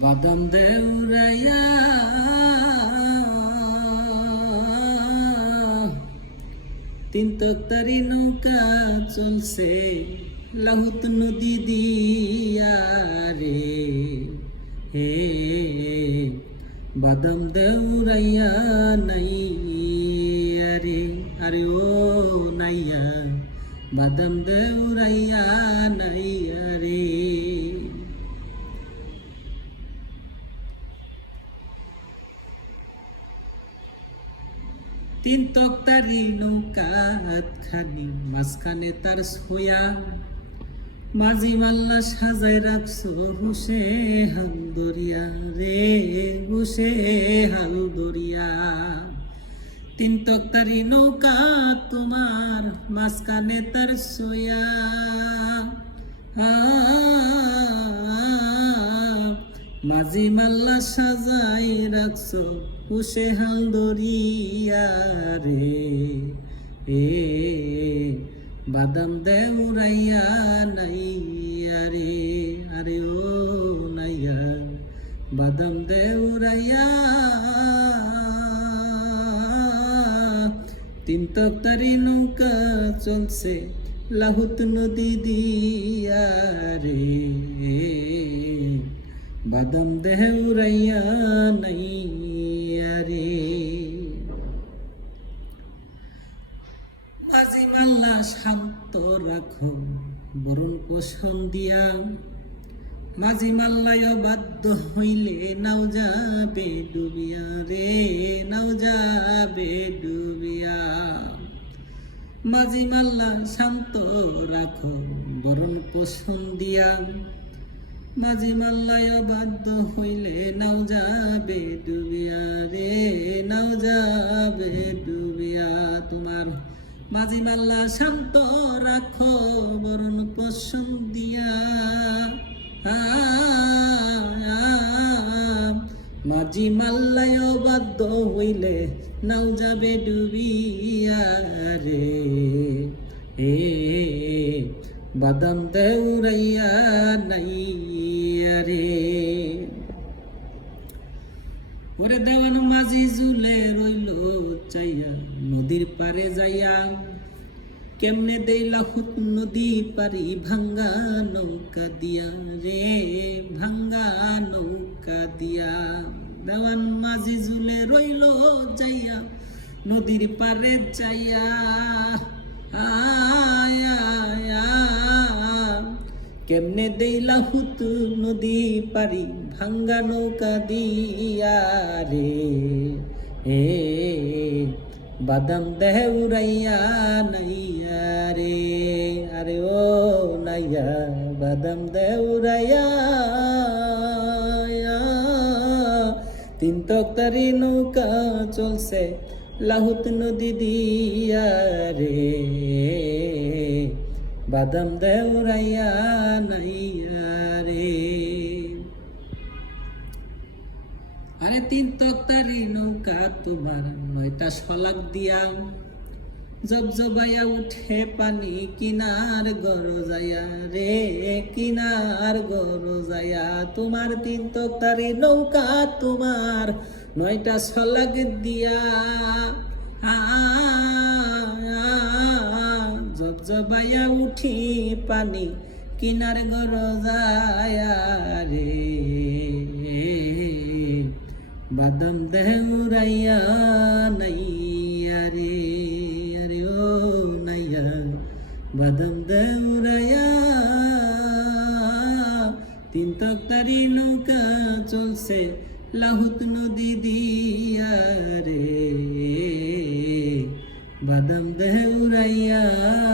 বাদাম দেউরাইয়া তিন তক্তারি নৌকা চলছে লাহুত নদী দিয়া রে হে, বাদাম দেউরাইয়া নাই আরে আরে ও নাইয়া। বাদাম দেউরাইয়া নাই আরে। তিন তক্তারি নৌকা খানি মাঝখানে তার সোয়া মাঝি মাল্লা সাজাই রাখছো হুসে হাল দরিয়া রে হুসে হাল দরিয়া। তিন তক্তারি নৌকা তোমার মাঝখানে তার সোয়া মাঝি মাল্লা সাজাই রাখছো হুসে হাল দরিয়া রে এ, বাদাম দেউরাইয়া নাই আরে আরে ও নাইয়া, বাদাম দেউরাইয়া তিন তক্তারি নৌকা চলছে লাহুত নদী দিয়া রে। বাদাম দেউরাইয়া নাই, আরে। মাঝি মাল্লা শান্ত রাখো, বরুণ পোষণ দিয়া। মাঝি মাল্লায় বাধ্য হইলে নাও যাবে ডুবিয়া রে, নাও যাবে ডুবিয়া। মাঝি মাল্লা শান্ত রাখো, বরণ পোষণ দিয়া। মাঝি মাল্লায় বাধ্য হইলে, নাও যাবে ডুবিয়া রে, নাও যাবে ডুবিয়া। তোমার মাঝি মাল্লা শান্ত রাখো, বরণ পোষণ দিয়া। মাঝি মাল্লায় বাধ্য হইলে, নাও যাবে ডুবিয়া রে। এ, বাদাম দেউরাইয়া নাই। ওরে দেওয়ান মাঝি জুলে রইল চাইয়া, নদীর পারে যাইয়া। কেমনে দেইলা হুত নদী পারি ভাঙ্গা নৌকা দিয়া রে, ভাঙ্গা নৌকা দিয়া। দেওয়ান মাঝি জুলে রইল যাইয়া নদীর পারে যাইয়া। আয়া আয়া। কেমনে দেইলা হুত নদী পারি ভাঙ্গা নৌকা দিয়া রে? এ, বাদাম দেউরাইয়া নাইয়া রে। আরে ও নাইয়া, বাদাম দেউরাইয়া তিন তক্তারি নৌকা চলছে, লাহুত নদী দিয়া রে। বাদাম দেউরাইয়া নাইয়া রে। আরে তিন তক্তারি নৌকা তোমার নয়টা শলাক দিয়া জব জবাইয়া উঠে পানি কিনার গর যায়া রে, কিনার গর যায়া তোমার তিন তক্তারি নৌকা তোমার নয়টা শলাক দিয়া। জব জবাইয়া উঠি পানি কিনার গর রে। বাদাম দেউরাইয়া নাইয়া রে, আরে ও নাইয়া। বাদাম দেউরাইয়া তিন তক্তারি নৌকা চলছে লাহুত নদী দিয়া রে। বাদাম দেউরাইয়া নাই